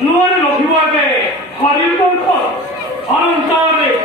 Nuare lo più a me, fare il balcone, allontanare,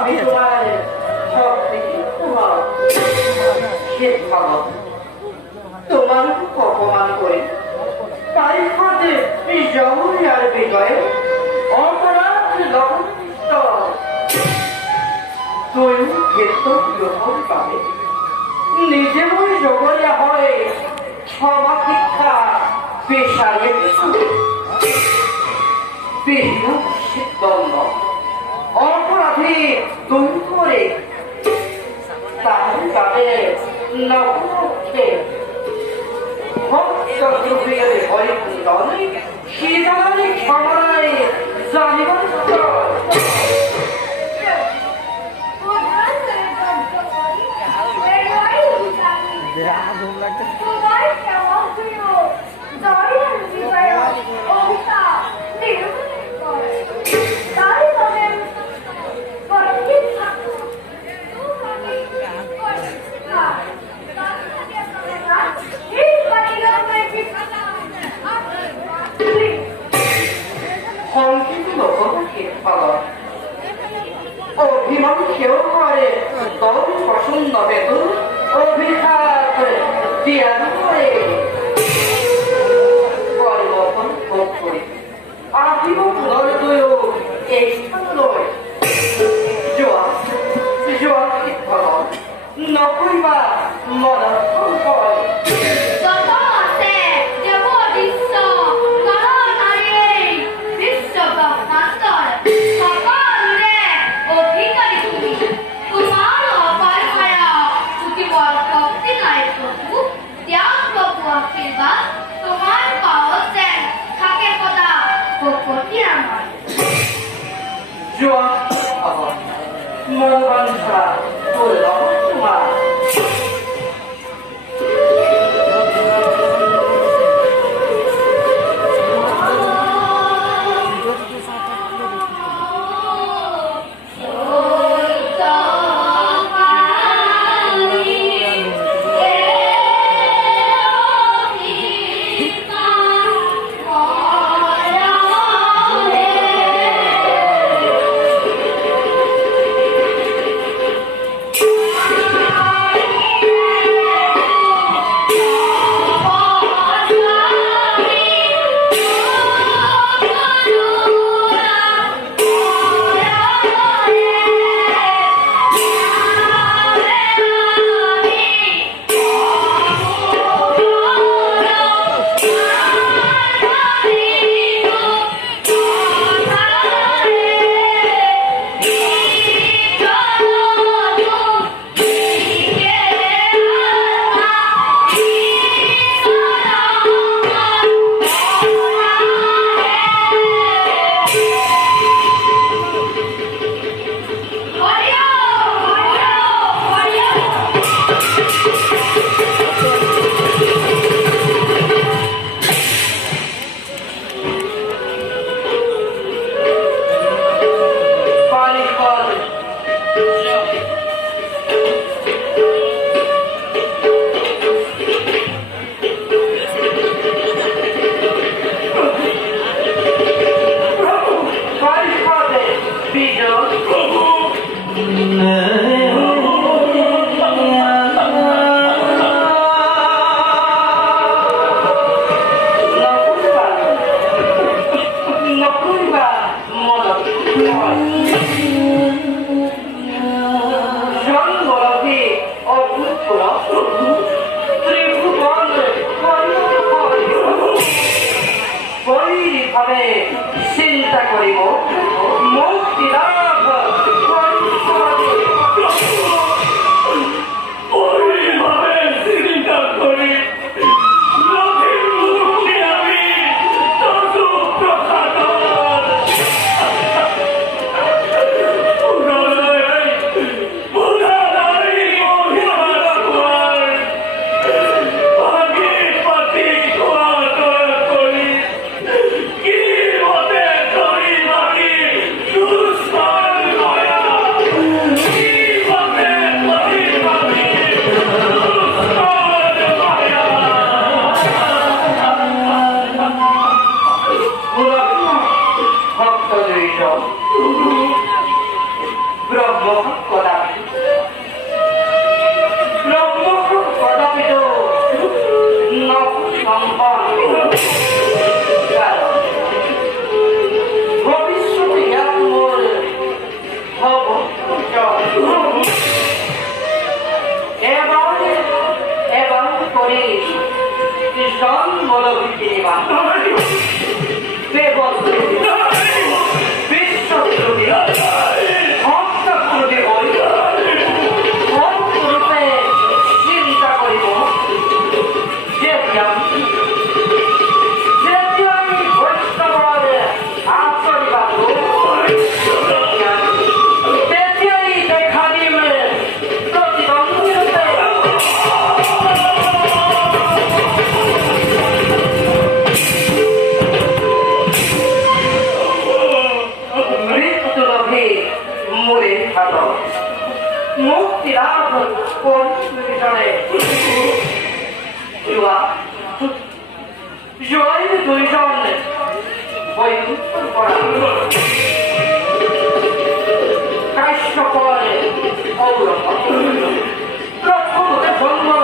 আমি তোমার সব থেকে তোমার শিক্ষক তোমার অপমান করি তাই হাতে জয় আর বিজয় অপরাধ লক্ষ্য তুই ক্ষেত্র গ্রহণ পাবে নিজে বই জগরিয়া হয় ক্ষমা শিক্ষা পেশারে অপরাধী তুমি করে তাহলে তাদের নবক্ষে ভক্ত দ্রব্যের হরিকুন্দন শিরারে ক্ষমায় জানিবার অভিমান কেউ করে তবে পছন্দ বেতন অভিঘাত জ্ঞান করে পরিবর্তন ভোগ করি আজীবন নয় এই স্থান নয় জোয়া জোয়া শিক্ষক নকরিবা মনস্থ হয় মনোবাঞ্ছা তোমার 時にはペボスビッショップにコンタクトでおいコンプルペシンタコリもジェフヤンゼティアにこいつところでアソリバトゼティアにでカニムドキドキするてMulai atau mukti apa pun misalnya jua jua itu tulisannya boy itu orang kasih sekolah orang terus kamu ke bangga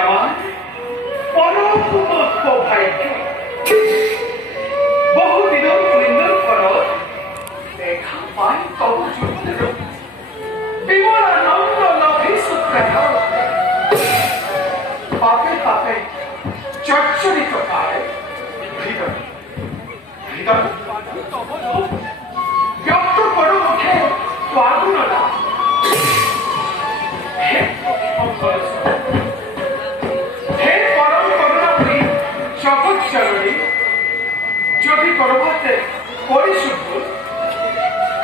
আমার পরম ভাগ্য বহুদিনের পুণ্যর ফলত দেখা পাই তব যুগের বিমলানন্দ নভি সূত্রায় পাপে পাপে চর্চরিত কালে হৃদয় হৃদয় ব্যক্ত করো মুখে পাগুন না হে পরম করুণাময়ী জগৎ জননী যদি করবাতে পরিশুদ্ধ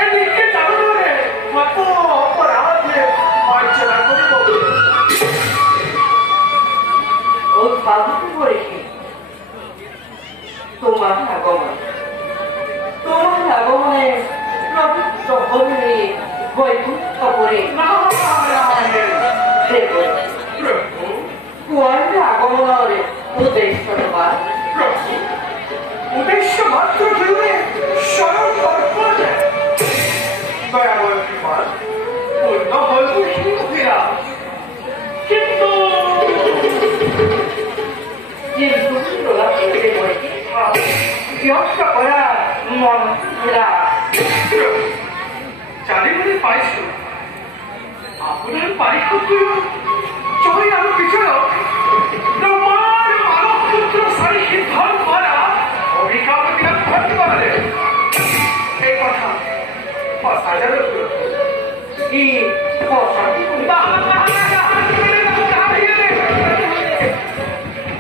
এদিকে জানরে কত অপরাধে মার্জনা করিব উদ্ভাবিত করেছি তোমার আগমনে প্রবৃত্ত হলে বৈকুণ্ঠ করে কুয়ার আগমনের উদ্দেশ্য তোমার উদ্দেশ্য মাত্র জুড়ে স্মরণ কর্পণ দয়াময় কৃপা পূর্ণ হইব হিমুখীরা কিন্তু ব্যস্ত করা মন চারিবারে পাইছো আপনার পারিক্ষত্র চলে আলো পিছনে তোমার মানব পুত্র সারি সিদ্ধান্ত করা অভিজ্ঞতা দিলাম করতে পারে এই কথা সাজানো কি কথা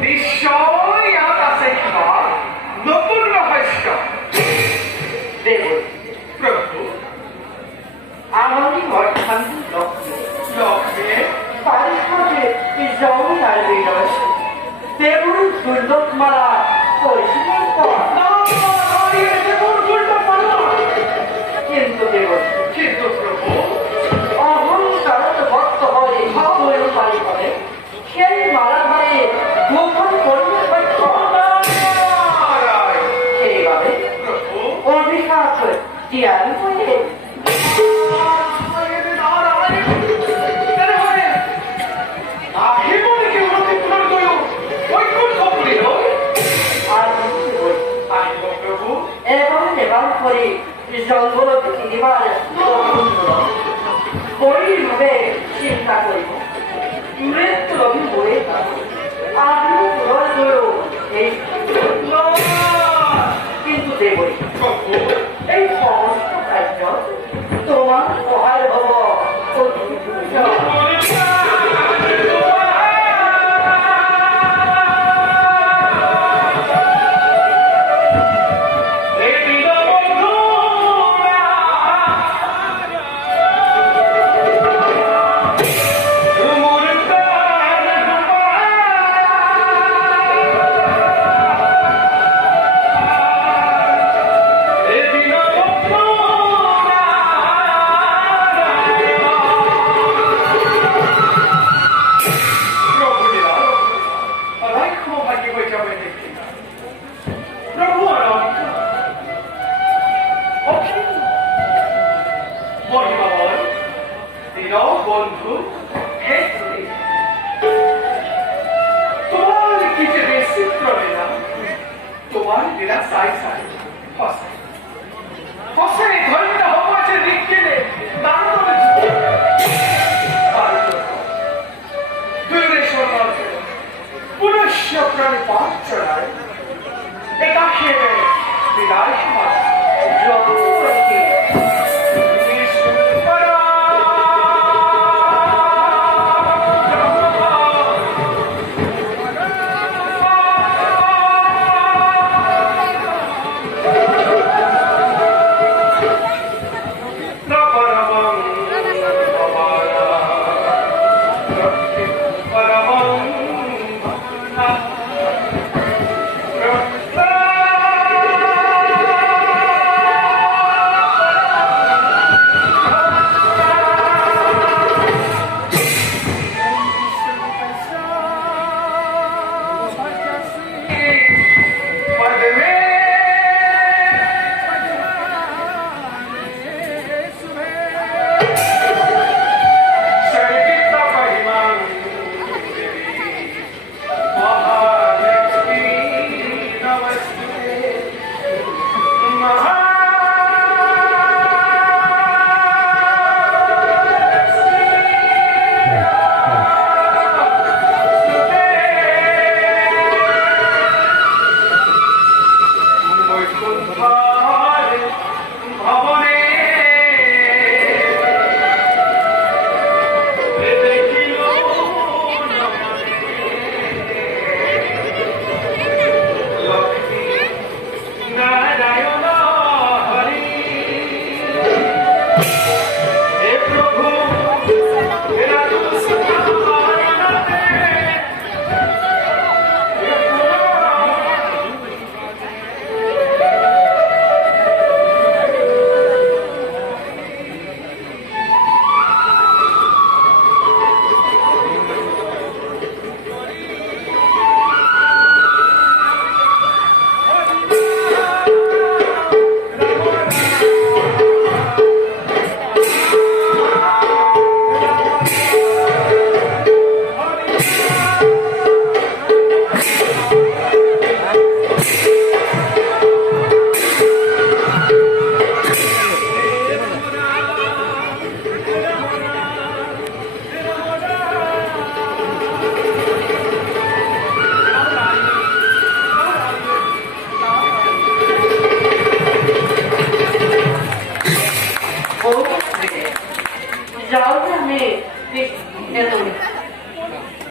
নিশ্চয় ইয়াত আছে কিবা নতুন রহস্য দেব প্রভু আমারই অর্থান্তি লক্ষ্মী পারিষদে জমি আর বিরস দেবুর দুর্লভ মালা পরিচিত কিন্তু দেব কিন্তু প্রভু অহংকারত ভক্ত হয়ে সকল পারি করে সেই মালা ধরে গোপন করতে সেইভাবে অভিশাপ জ্ঞান হয়ে এবার করে জঙ্গল চিনিবার ওইভাবে চিন্তা করিব মৃত্যু রবি বয়ে আমি এই কিন্তু দেবই এই সমস্ত কার্য তোমার সহায় হব বন্ধু তোমার কি যে বিচিত্র লীলা তোমার লীলা সাই সাই ফসে ফসে ধন্য হওয়া যে দিকে পুনশ্য প্রাণী পাঠ চড়ায় এটা খেয়ে বিদায় সমাজ